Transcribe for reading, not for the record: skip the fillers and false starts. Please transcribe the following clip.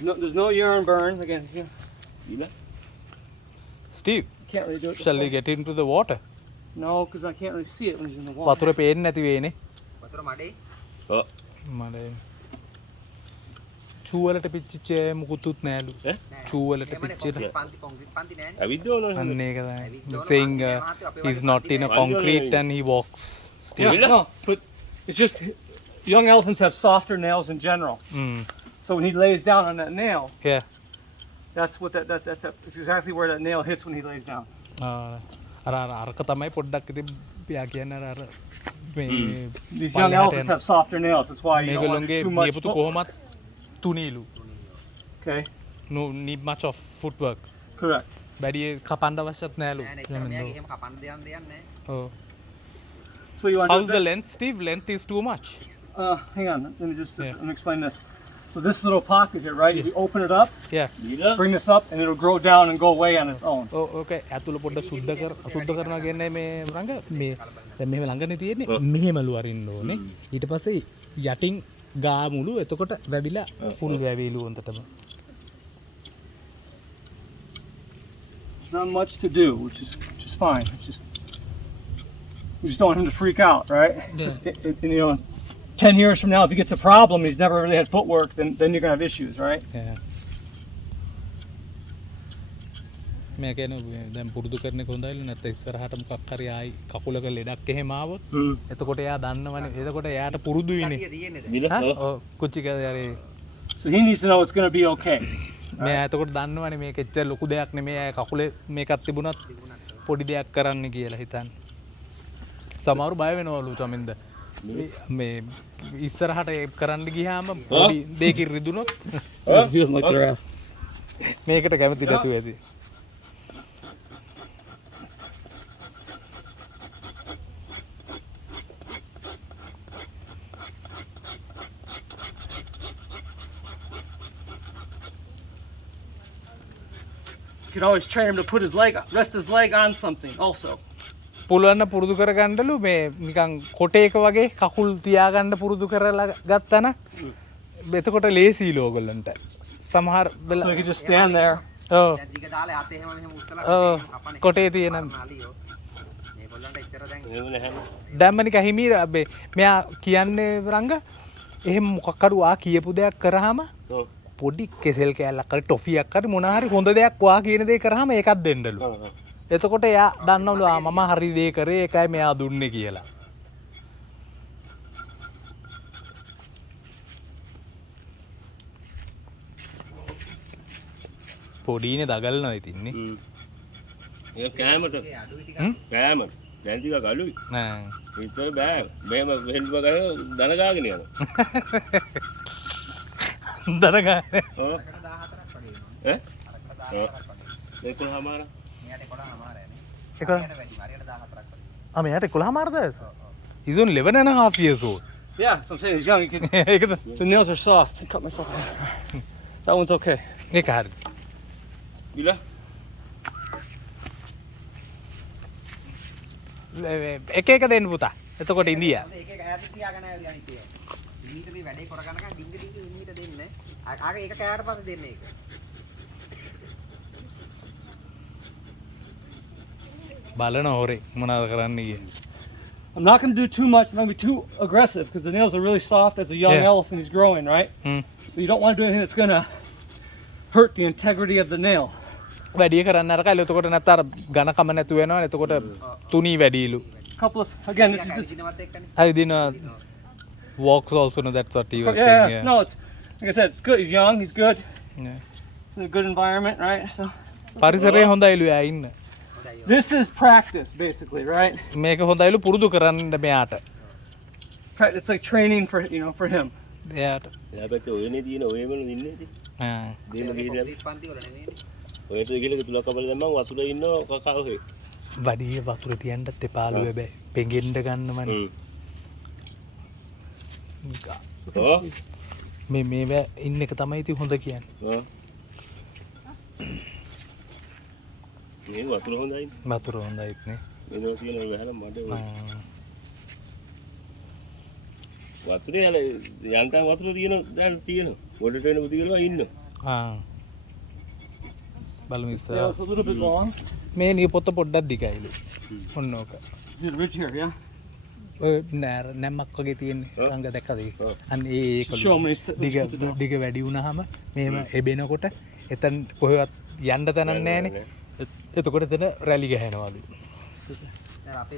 No, there's no urine burn again. Steve, Can't really do it. This shall we way. get into the water? No, because I can't really see it when he's in the water. වතුර පේන්නේ නැති වෙයිනේ. ඔව්. මඩේ. චූ වලට පිච්චිච්ච මුකුත්ුත් නෑලු. චූ වලට පිච්චිලා. ඇවිද්ද ඕන අන්න ඒක තමයි. Saying he's not in a concrete and he walks. Yeah, no, but it's just young elephants have softer nails in general. Mm. So when he lays down on that nail, Yeah. that's what that's exactly where that nail hits when he lays down. අර අරක තමයි පොඩ්ඩක් ඉතින් පියා කියන්නේ අර මේ These young elephants have softer nails. That's why you don't want මේගොල්ලෝගේ too much. නියපොතු කොහොමත් තුනීලු. Okay, No need much of footwork. correct. බැඩිය කපන්න අවශ්‍යත් නෑලු. ඔව්. So you want How's the length, Steve? Length is too much. hang on, let me just Yeah. let me explain this. So this little pocket here, right? If you open it up, Yeah. bring this up, and it'll grow down and go away on its own. ඕකේ ඇතුළ පොඩ්ඩ සුද්ධ කරනවා කියන්නේ මේ රංග මේ දැන් මෙහෙම ළඟනේ තියෙන්නේ මෙහෙමලු අරින්න ඕනේ. ඊට පස්සේ යටින් ගාමුළු එතකොට වැවිලා ෆුල් වැවිලු හොඳටම. Not much to do, which is fine. It's just we just don't want him to freak out, right? Yeah. 'Cause you know, 10 years from now, if he gets a problem, he's never really had footwork, then you're gonna have issues, right? මේ කියන්නේ දැන් පුරුදු කරන එක හොඳයිලු නැත්නම් ඉස්සරහට මොකක් හරි ආයි කකුලක ලෙඩක් එහෙම ආවොත් එතකොට එයා දන්නවනේ එතකොට එයාට පුරුදුයිනේ. ඔව් කුචික හරි So he needs to know it's gonna be okay. මෙයා එතකොට දන්නවනේ මේක එච්චර ලොකු දෙයක් නෙමෙයි අය කකුලේ මේකක් තිබුණත් පොඩි දෙයක් කරන්න කියලා හිතන්නේ. සමහරු බය වෙනවලු තමින්ද මේ ඉස්සරහට කරන්න ගියාම පොඩි දෙයකින් රිදුනොත් He doesn't like their ass. මේකට කැමති නැතුව ඇති. You could always train him to put rest his leg on something also. පුළුවන් පුරුදු කරගන්නලු මේ නිකන් කොටේක වගේ කකුල් තියාගන්න පුරුදු කරලා ගත්තා නම් එතකොට ලේසියිලු ඕගොල්ලන්ට. සමහර වෙලා So he could just stand there. ඔව්. ඔව් කොටේ තියෙන දැම්මනික හිමීර මෙයා කියන්නේ රංග එහෙම මොකක් කරු ආ කියපු දෙයක් කරාම පොඩි කෙසෙල් කෑල්ලක් හරි ටොෆියක් හරි මොනවා හරි හොඳ දෙයක් වා කියන දේ කරාම ඒකත් දෙන්නලු. එතකොට එයා දන්නවලු මම හරි දේ කරේ ඒකයි මෙයා දුන්නේ කියලා. පොඩිනේ දගල්නවා ඉතින්නේ. ඒක කෑමට කෑමට දැන් ටිකක් අඩුයි. නෑ. ඉතින් බෑ. මෙහෙම හෙල්ප කරලා දන ගාගෙන යනවා. දරගා. ඔව්. ඈ? ඒක කොහමාර? ඒක මෙයාට 11 මාරද? He's only 11.5 years old. Yeah, so I'm saying he's young. ඒකද? The nails are soft. I cut myself. That one's okay. ඒක හරි. විලා එක එක දෙන්න පුතා. එතකොට ඉන්දියා. ඒක ඈත තියාගෙන ආවිලා අනිත් ඒවා. ඉන්නීට මේ වැඩේ කරගන්නකම් ඩිංග ඉන්නීට දෙන්න. ආගේ ඒක කෑවට පස්සේ දෙන්න ඒක. බලන හොරේ මොනවද කරන්න ගියේ. I'm not going to do too much. I'm not going to be too aggressive because the nails are really soft as a young Yeah. elephant. He's growing, right? So you don't want to do anything that's going to hurt the integrity of the nail. වැඩි කරන්න අරකයි එතකොට නැත්නම් අර ඝනකම නැතු වෙනවා. එතකොට තුනී වැඩිලු. Couple of again, this is just, දිනවත් එක්කනේ. I didn't walks also no that's what he was yeah, saying. yeah. No, it's like I said, it's good. He's young. He's good. Yeah. It's a good environment, right? So පරිසරය හොඳයිලු එයා ඉන්න. this is practice, basically, right? මේක හොඳයිලු පුරුදු කරන්න මෙයාට. It's like training for for him. එයාට. යාපැත්තේ ඔයනේ තියෙන ඔයමලු ඉන්නේ ඉතින්. ආ. දෙන්න ගිහින් පන්ති වල නෙමෙයිනේ. ඔයට ගිහලා තුලක් කපලා දැම්මම වතුර ඉන්නවා කකා ඔහෙ. වැඩි වතුර තියන්නත් එපාලු හැබැයි පෙඟෙන්න ගන්නමනේ. ඔව්. මේ ඉන්න එක තමයි ඉතින් හොඳ කියන්නේ. ඔව්. මේ වතුර හොඳයි. වතුර හොඳයිත් නේ. මේවා තියෙන ඔය වැහලා මඩ වතුරේ යන්තම් වතුර තියෙන දැන් තියෙනවා. ගොඩට වෙන පුදිගලවා ඉන්නවා. බලමු Yeah, ඉස්සරහ. it's a little bit long. මේ නිය පොත්ත පොඩ්ඩක් දිගයිලු. ඔන්න ඕක. See the ridge here, yeah? ඔය නැම්මක් වගේ තියෙන්නේ රංග දැක්කද ඒක? අන්න ඒක Show me. Let's දිග put it down. දිග වැඩි වුණාම මෙහෙම එබෙනකොට එතන කොහෙවත් යන්න තැනක් නැහැනේ. එතකොට එතන රැලි ගහනවාලු. දැන් අපේ